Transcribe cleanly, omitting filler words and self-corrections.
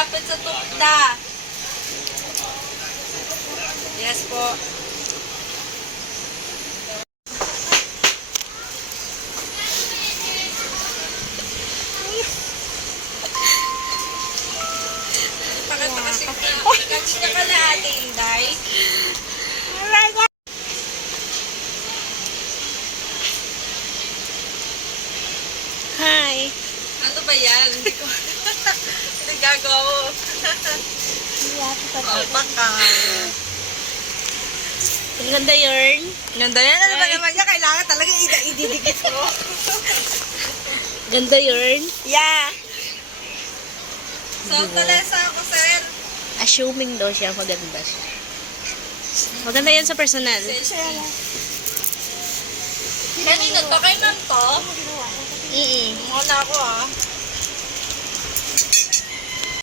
Malapit sa tukda. Yes po. Catch na ka na Ate Inday. Hi. Ano ba yan? Hindi ko nagagawa. Baka. Ang ganda yun. Ganda yan. Ano ba naman niya? Kailangan talaga ididikit mo. Ganda yun. Yeah. So, talesa ako, sir. Assuming daw siya, maganda siya. Maganda yan sa personal. Kanina to? Kay ma'am to? Mm-mm. Muna ako